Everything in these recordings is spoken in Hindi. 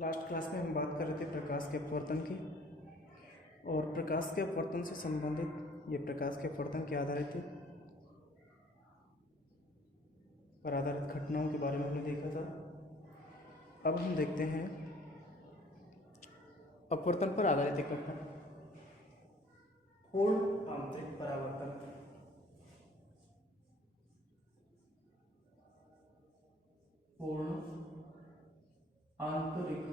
लास्ट क्लास में हम बात कर रहे थे प्रकाश के अपवर्तन की, और प्रकाश के अपवर्तन से संबंधित ये प्रकाश के अपवर्तन के आधारित पर आधारित घटनाओं के बारे में हमने देखा था। अब हम देखते हैं अपवर्तन पर आधारित एक घटना, पूर्ण आंतरिक परावर्तन। पूर्ण आंतरिक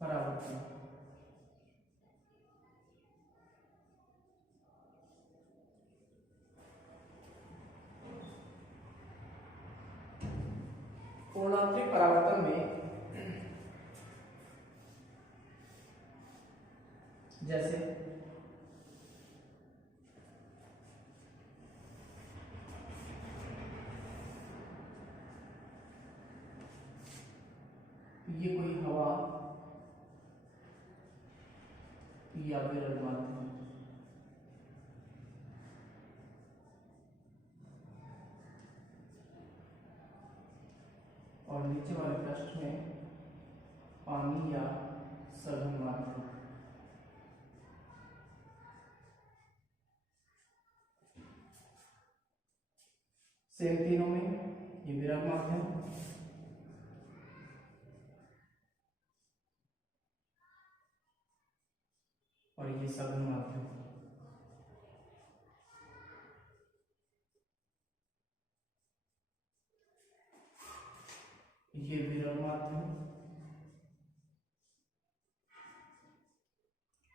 परावर्तन। पूर्ण आंतरिक परावर्तन में जैसे ये कोई हवा या विरल माध्यम, और नीचे वाले पृष्ठ में पानी या सघन माध्यम। सेम तीनों में ये विरल माध्यम और ये सघन माध्यम। ये विरल माध्यम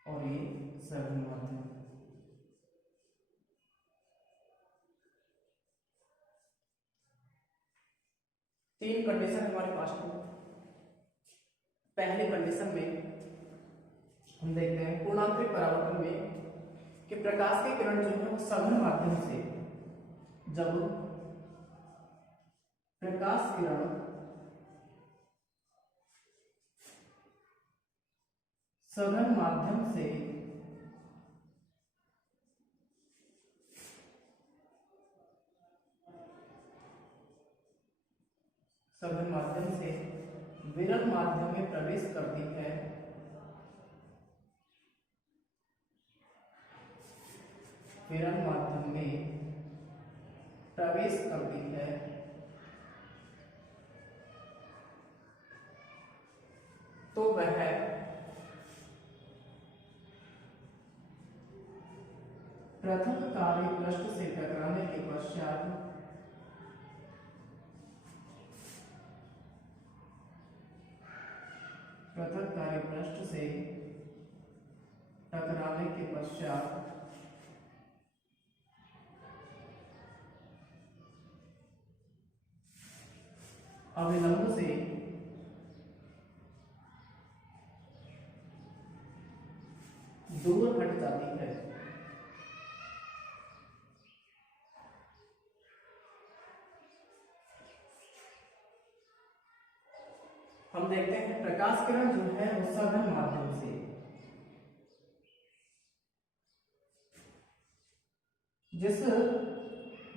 और ये सघन माध्यम। तीन कंडीशन हमारे पास में। पहले कंडीशन में हम देखते हैं पूर्णांतरिक परावर्तन में कि प्रकाश की किरण जो है वो सघन माध्यम से, जब प्रकाश किरण सघन माध्यम से विरल माध्यम में प्रवेश करती है, विरल माध्यम में प्रवेश करती है, तो वह पृथक कार्य पृष्ठ से टकराने के पश्चात पृथक कार्य पृष्ठ से टकराने के पश्चात अविलंब से दूर हट जाती है। हम देखते हैं प्रकाश किरण जो है वो सघन माध्यम से जिस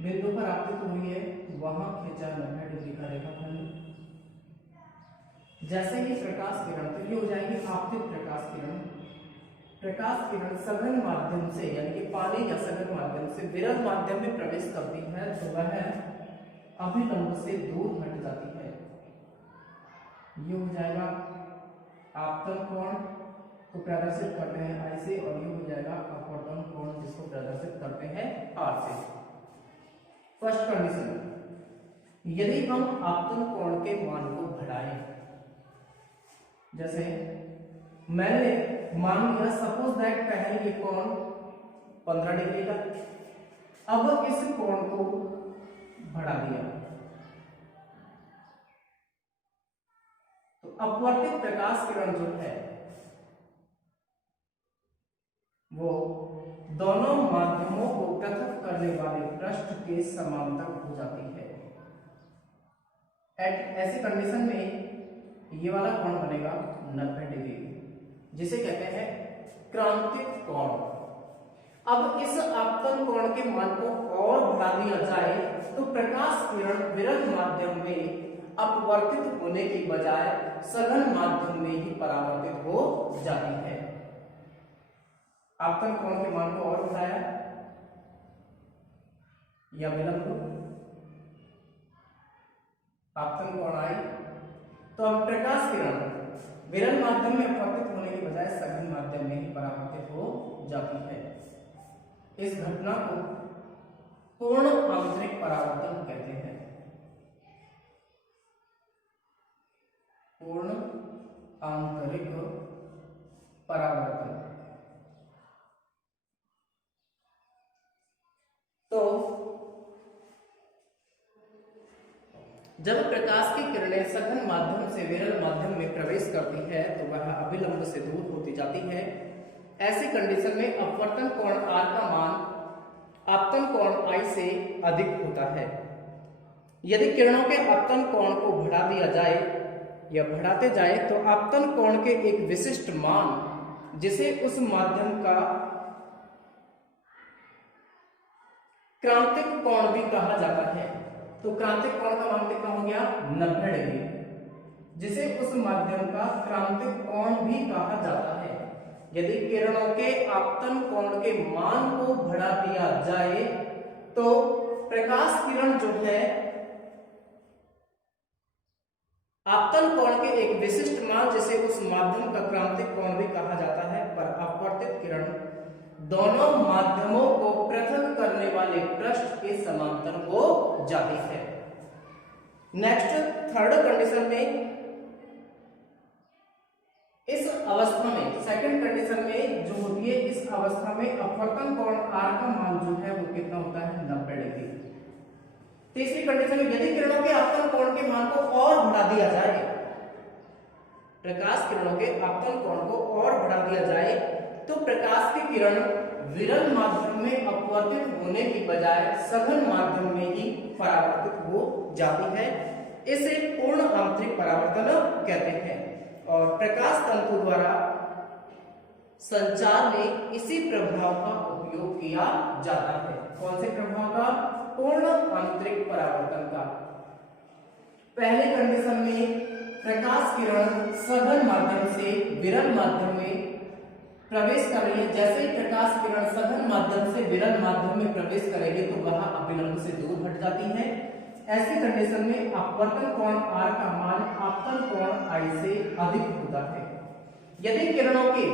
बिंदु पर आपतित हुई है वहां खींचा 90 डिग्री का रेखाखंड। जैसे ही प्रकाश किरण, तो ये हो जाएगी आपतित प्रकाश किरण। प्रकाश किरण सघन माध्यम से यानी कि पानी या सघन माध्यम से विरल माध्यम में प्रवेश करती है, तो वह अभिलंब से दूर हट जाती है। ये हो जाएगा आपतन कोण को प्रदर्शित करते हैं I से, और ये हो जाएगा अपवर्तन कोण जिसको प्रदर्शित करते हैं R से। फर्स्ट कंडीशन, यदि हम आपतन कोण के मान को बढ़ाएं, जैसे मैंने मान लिया सपोज दैट पहले ये कोण 15 डिग्री का, अब इस कोण को बढ़ा दिया, तो अपवर्तित प्रकाश किरण जो है वो दोनों माध्यमों को पृथक करने वाले पृष्ठ के समांतर हो जाती है। ऐसी कंडीशन में ये वाला कोण बनेगा 90 डिग्री, जिसे कहते हैं क्रांतिक कोण। अब इस आपतन कोण के मान को और बढ़ा दिया जाए तो प्रकाश किरण विरल माध्यम में अपवर्तित होने की बजाय सघन माध्यम में ही परावर्तित हो जाती है। आपतन कोण के मान को और बढ़ाया या विलंब, आपतन कोण आई, तो अब प्रकाश किरण विरल माध्यम में अपवर्तित होने की बजाय सघन माध्यम में ही परावर्तित हो जाती है। इस घटना को पूर्ण आंतरिक परावर्तन कहते हैं। पूर्ण आंतरिक परावर्तन। तो जब प्रकाश की किरणें सघन माध्यम से विरल माध्यम में प्रवेश करती है तो वह अभिलंब से दूर होती जाती है। ऐसी कंडीशन में अपवर्तन कोण R का मान आपतन कोण I से अधिक होता है। यदि किरणों के आपतन कोण को बढ़ा दिया जाए या बढ़ाते जाए तो आपतन कोण के एक विशिष्ट मान जिसे उस माध्यम का क्रांतिक कोण भी कहा जाता है, तो क्रांतिक कोण का मान कितना हो गया 90 डिग्री, जिसे उस माध्यम का क्रांतिक कोण भी कहा जाता है। यदि किरणों के आपतन कोण के मान को बढ़ा दिया जाए तो प्रकाश किरण जो है आपतन कोण के एक विशिष्ट मान जिसे उस माध्यम का क्रांतिक कोण भी कहा जाता है पर अपवर्तित किरण दोनों माध्यमों को पृथक करने वाले पृष्ठ के समांतर हो जाती है। नेक्स्ट थर्ड कंडीशन में, इस अवस्था में सेकंड कंडीशन में जो होती है, इस अवस्था में अपवर्तन कोण R का मान जो है वो कितना होता है 90 डिग्री। तीसरी कंडीशन में यदि किरणों के आपतन कोण के मान को और बढ़ा दिया जाए, प्रकाश किरणों के आपतन कोण को और बढ़ा दिया जाए तो प्रकाश की किरण विरल माध्यम में अपवर्तित होने की बजाय सघन माध्यम में ही परावर्तित हो जाती है। इसे पूर्ण आंतरिक परावर्तन कहते हैं और प्रकाश तंतु द्वारा संचार में इसी प्रभाव का उपयोग किया जाता है। कौन से प्रभाव का? पूर्ण आंतरिक परावर्तन का। पहले कंडीशन में प्रकाश किरण सघन माध्यम से विरल माध्यम में प्रवेश कर रही है। जैसे ही प्रकाश किरण सघन माध्यम से विरल माध्यम में प्रवेश करेगी तो वह अभिलंब से दूर हट जाती है। ऐसी कंडीशन में अपवर्तन कोण R का मान आपतन कोण I से अधिक होता है। यदि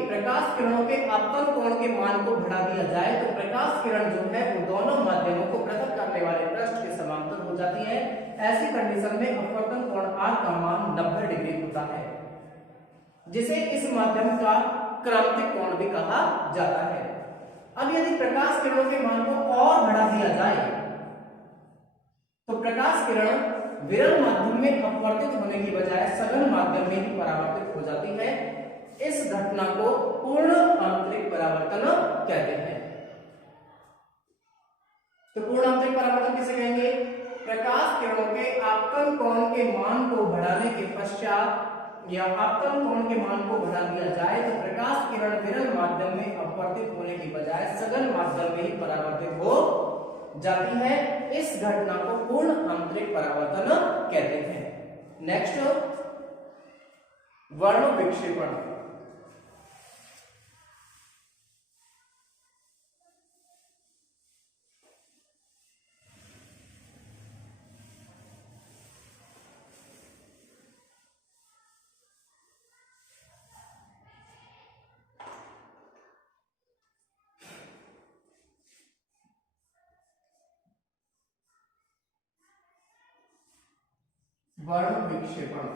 प्रकाश किरणों के आपतन कोण के मान को बढ़ा दिया जाए तो प्रकाश किरण जो है वो दोनों माध्यमों को पृथक करने वाले पृष्ठ के समांतर हो जाती है। ऐसी कंडीशन में अपवर्तन कोण R का मान 90 डिग्री होता है, जिसे इस माध्यम का क्रांतिक कोण भी कहा जाता है। अब यदि प्रकाश किरणों के मान को और बढ़ा दिया जाए तो प्रकाश किरण विरल माध्यम में अपवर्तित होने की बजाय सघन माध्यम में ही परावर्तित हो जाती है। इस घटना को पूर्ण आंतरिक परावर्तन कहते हैं। तो पूर्ण आंतरिक परावर्तन किसे कहेंगे? प्रकाश किरणों के आपतन कोण के मान को बढ़ाने के पश्चात या आपतन कोण के मान को बढ़ा दिया जाए तो प्रकाश किरण विरल माध्यम में अपवर्तित होने की बजाय सघन माध्यम में ही परावर्तित हो जाती है। इस घटना को पूर्ण आंतरिक परावर्तन कहते हैं। नेक्स्ट, वर्ण विक्षेपण। वर्ण विक्षेपण।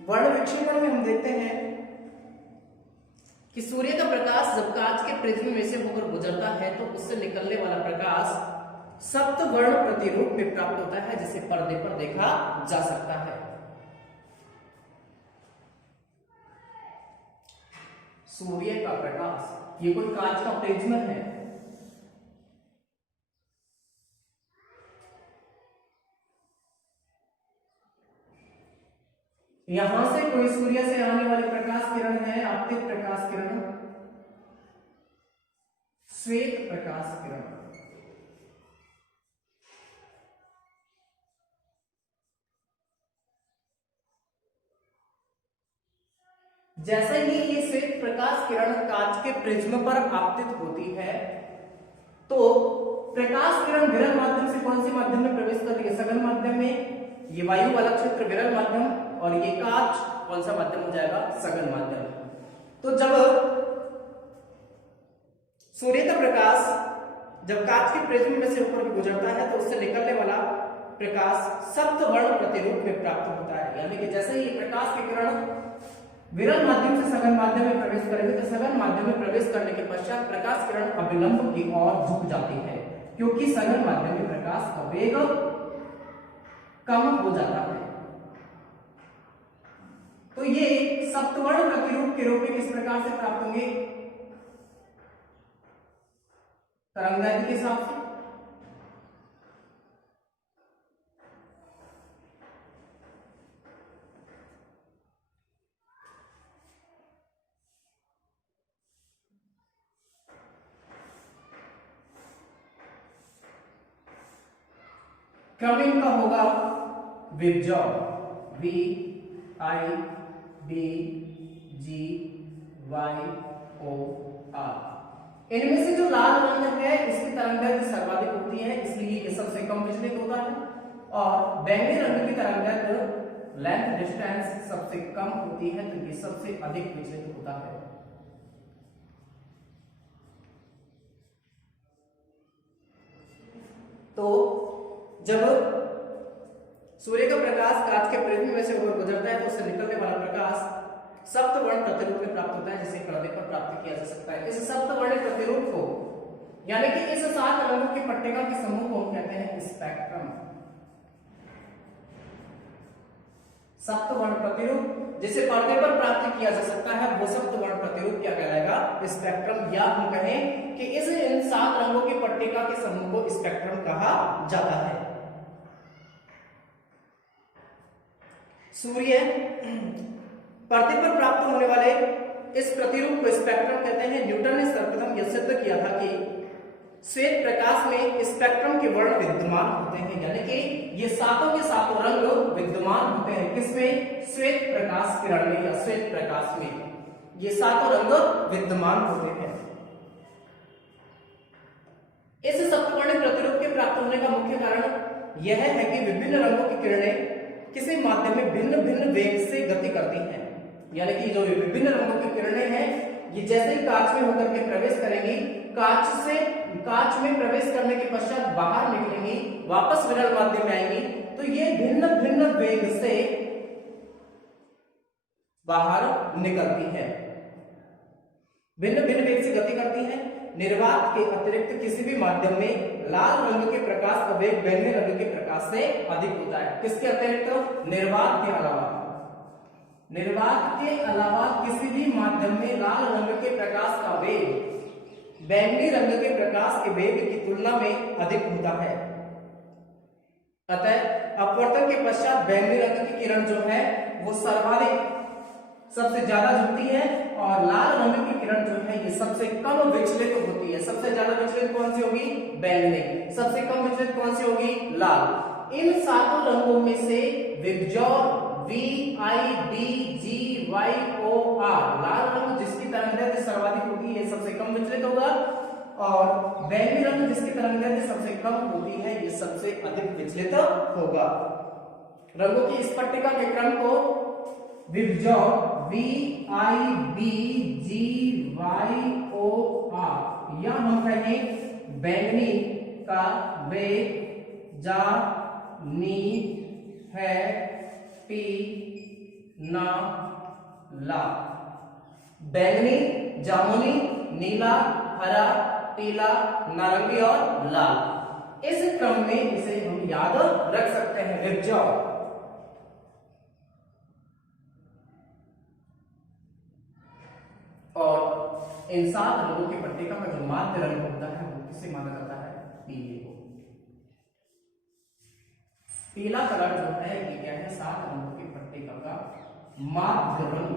वर्ण विक्षेपण में हम देखते हैं कि सूर्य का प्रकाश जब कांच के प्रिज्म में से होकर गुजरता है तो उससे निकलने वाला प्रकाश सप्तवर्ण प्रतिरूप में प्राप्त होता है, जिसे पर्दे पर देखा जा सकता है। सूर्य का प्रकाश, ये कोई कांच का प्रिज्म है, यहां से कोई सूर्य से आने वाली प्रकाश किरण है, आपतित प्रकाश किरण श्वेत प्रकाश किरण। जैसे ही ये श्वेत प्रकाश किरण कांच के प्रिज्म पर आपतित होती है तो प्रकाश किरण विरल माध्यम से कौन से माध्यम में प्रवेश कर रही है? सघन माध्यम में। ये वायु वाला क्षेत्र विरल माध्यम और ये कांच कौन सा माध्यम हो जाएगा? सघन माध्यम। तो जब सूर्य का प्रकाश जब कांच के प्रिज्म में से ऊपर गुजरता है तो उससे निकलने वाला प्रकाश सप्तवर्ण प्रतिरूप में प्राप्त होता है। यानी कि जैसे ही प्रकाश की किरण विरल माध्यम से सघन माध्यम में प्रवेश करेंगे तो सघन माध्यम में प्रवेश करने के पश्चात प्रकाश किरण अभिलंब की ओर झुक जाती है, क्योंकि सघन माध्यम में प्रकाश का वेग कम हो जाता है। तो ये सप्तवर्ण प्रतिरूप के रूप में किस प्रकार से प्राप्त होंगे? तरंगदैर्घ्य के हिसाब से। क्रमिक का होगा विभजौ, VIBGYOR। इनमें से जो लाल रंग है इसकी तरंगदैर्घ्य सर्वाधिक होती है, इसलिए ये सबसे कम विचलित होता है, और बैंगनी रंग की तरंगदैर्घ्य लेंथ डिस्टेंस सबसे कम होती है, तो ये सबसे अधिक विचलित होता है। तो जब सूर्य का प्रकाश कांच के प्रिज्म में से होकर गुजरता है तो उससे निकलने वाला प्रकाश सप्तवर्ण प्रतिरूप में प्राप्त होता है, जिसे पर्दे पर प्राप्त किया जा सकता है। इस सप्तवर्ण प्रतिरूप को यानी कि इस 7 रंगों की पट्टिका के समूह को हम कहते हैं स्पेक्ट्रम। सप्तवर्ण प्रतिरूप जिसे पर्दे पर प्राप्त किया जा सकता है वो सप्तवर्ण प्रतिरूप क्या कहलाएगा? स्पेक्ट्रम। या हम कहें कि इन 7 रंगों की पट्टिका के समूह को स्पेक्ट्रम कहा जाता है। सूर्य पर्दे पर प्राप्त होने वाले इस प्रतिरूप को स्पेक्ट्रम कहते हैं। न्यूटन ने सर्वप्रथम यह सिद्ध किया था कि श्वेत प्रकाश में स्पेक्ट्रम के वर्ण विद्यमान होते हैं, यानी कि ये सातों के सातों रंग विद्यमान होते हैं। किसमें? श्वेत प्रकाश किरण में या श्वेत प्रकाश में ये सातों रंग विद्यमान होते हैं। इस सप्तवर्ण प्रतिरूप के प्राप्त होने का मुख्य कारण यह है कि विभिन्न रंगों की किरणें किसी माध्यम में भिन्न भिन्न वेग से गति करती हैं। यानी कि जो विभिन्न रंगों की किरणें हैं ये जैसे ही कांच में होकर के प्रवेश करेंगी, कांच में प्रवेश करने के पश्चात बाहर निकलेंगी, वापस विरल माध्यम में आएंगी, तो ये भिन्न भिन्न वेग से बाहर निकलती है, भिन्न भिन्न वेग से गति करती है। निर्वात के अतिरिक्त किसी भी माध्यम में लाल रंग के प्रकाश का वेग बैंगनी रंग के प्रकाश से अधिक होता है। किसके अतिरिक्त? निर्वात के अलावा। निर्वात के अलावा किसी भी माध्यम में लाल रंग के प्रकाश का वेग बैंगनी रंग के प्रकाश के वेग की तुलना में अधिक होता है। अतः अपवर्तन के पश्चात बैंगनी रंग की किरण जो है वो सर्वाधिक सबसे ज्यादा झुकती है, और लाल रंग की किरण जो है ये सबसे कम विचलित होती है। सबसे ज्यादा विचलित कौन सी होगी? बैंगनी। सबसे कम विचलित कौन सी होगी? लाल। इन सातों रंगों में से विभजौर VIBGYOR लाल रंग जिसकी तरंगदैर्घ्य सर्वाधिक होगी ये सबसे कम विचलित होगा, और बैंगनी रंग जिसकी तरंगदैर्घ्य सबसे कम होती है ये सबसे अधिक विचलित होगा। रंगों की इस पट्टिका के क्रम को विभजौर VIBGYOR या हम कहें बैंगनी का वेग जा नी है पी ना ला। बैंगनी, जामुनी, नीला, हरा, पीला, नारंगी और लाल। इस क्रम में इसे हम याद रख सकते हैं। विभजौर और इन 7 रंगों की पट्टिका का जो माध्य रंग होता है वो किसे माना जाता है? पीले को। पीला कलर जो है ये क्या है? 7 रंगों की पट्टिका का माध्य रंग।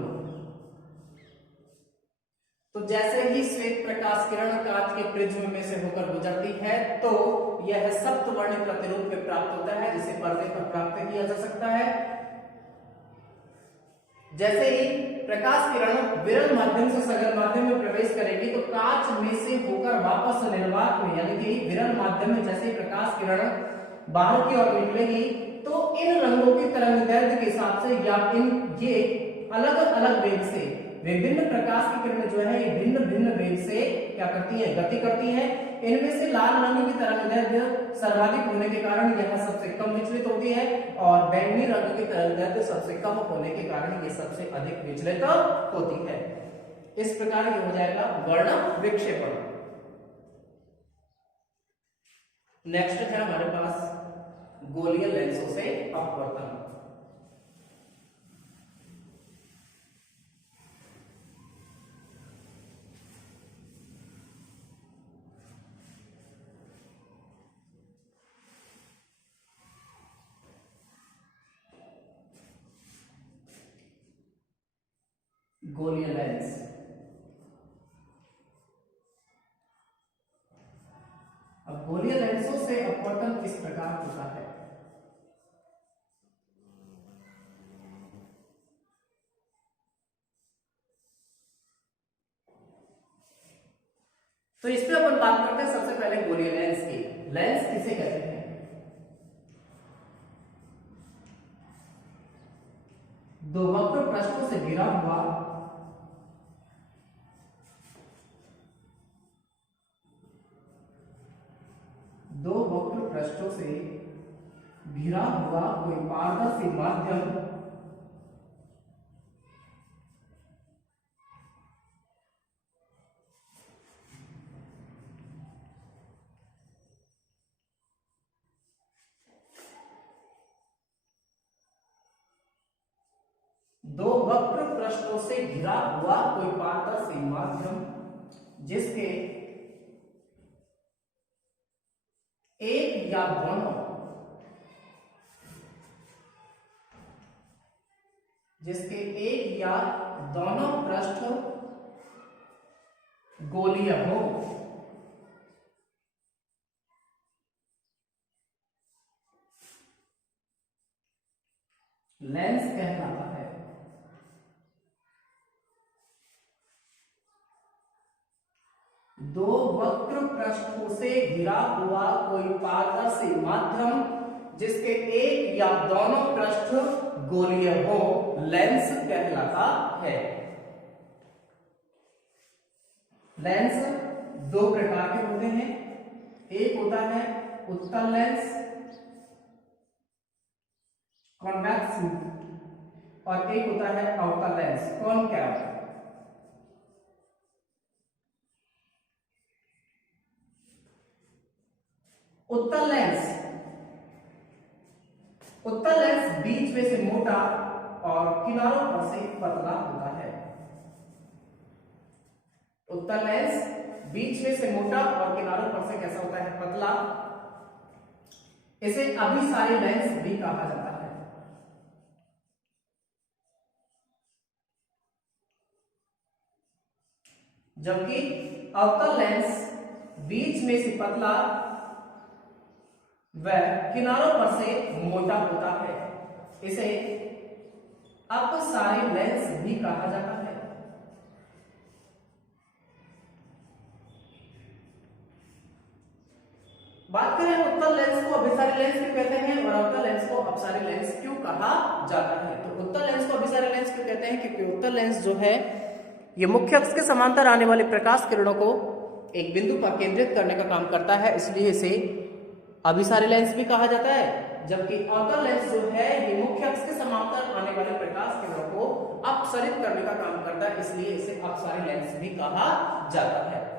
तो जैसे ही श्वेत प्रकाश किरण कांच के प्रिज्म में से होकर गुजरती है तो यह सप्तवर्णीय प्रतिरूप में प्राप्त होता है, जिसे पर्दे पर प्राप्त किया जा सकता है। जैसे ही प्रकाश किरण विरल माध्यम से सघन माध्यम में प्रवेश करेगी तो कांच में से होकर वापस निर्वात में यानी कि विरल माध्यम में जैसे ही प्रकाश किरण बाहर की ओर निकलेगी तो इन रंगों की तरंगदैर्घ्य के हिसाब से या ये अलग अलग वेग से विभिन्न प्रकाश की किरणें जो है ये भिन्न भिन्न वेग से क्या करती है, गति करती है। इनमें से लाल रंग की तरंगदैर्घ्य सर्वाधिक होने के कारण यह सबसे कम विचलित होती है और बैंगनी रंग की तरंगदैर्घ्य सबसे कम होने के कारण ये सबसे अधिक विचलित होती है। इस प्रकार ये हो जाएगा वर्णक विक्षेपण। नेक्स्ट है हमारे पास गोलीय लेंसों से अपवर्तन। गोलीय लेंस अब गोलीय लेंसों से अपवर्तन किस प्रकार होता है। तो इस पे अपन बात करते हैं सबसे पहले गोलीय लेंस की। लेंस किसे कहते हैं? दो वक्र पृष्ठों से घिरा हुआ पृष्ठों से घिरा हुआ कोई पारदर्शी माध्यम दो वक्र पृष्ठों से घिरा हुआ कोई पारदर्शी माध्यम जिसके एक या दोनों पृष्ठ गोलीय हो। लेंस कहलाता है। दो वक्र पृष्ठों से घिरा हुआ कोई पारदर्शी माध्यम जिसके एक या दोनों पृष्ठ गोलीय हो, लेंस कहलाता है। लेंस दो प्रकार के होते हैं। एक होता है उत्तल लेंस कॉन्वेक्स और एक होता है अवतल लेंस कॉनकैव। उत्तल लेंस बीच में से मोटा और किनारों पर से पतला होता है। उत्तल लेंस बीच में से मोटा और किनारों पर से कैसा होता है, पतला। इसे अभिसारी लेंस भी कहा जाता है। जबकि अवतल लेंस बीच में से पतला वह किनारों पर से मोटा होता है। इसे अपसारी लेंस भी कहा जाता है। बात करें उत्तल लेंस को अभिसारी लेंस क्यों कहते हैं और अवतल लेंस को अपसारी लेंस क्यों कहा जाता है। तो उत्तल लेंस को अभिसारी लेंस क्यों कहते हैं, क्योंकि उत्तल लेंस जो है ये मुख्य अक्ष के समांतर आने वाले प्रकाश किरणों को एक बिंदु पर केंद्रित करने का काम करता है, इसलिए इसे अभिसारी लेंस भी कहा जाता है। जबकि अवतल लेंस जो है ये मुख्य अक्ष के समांतर आने वाले प्रकाश किरणों को अपसरित करने का काम करता है, इसलिए इसे अपसारी लेंस भी कहा जाता है।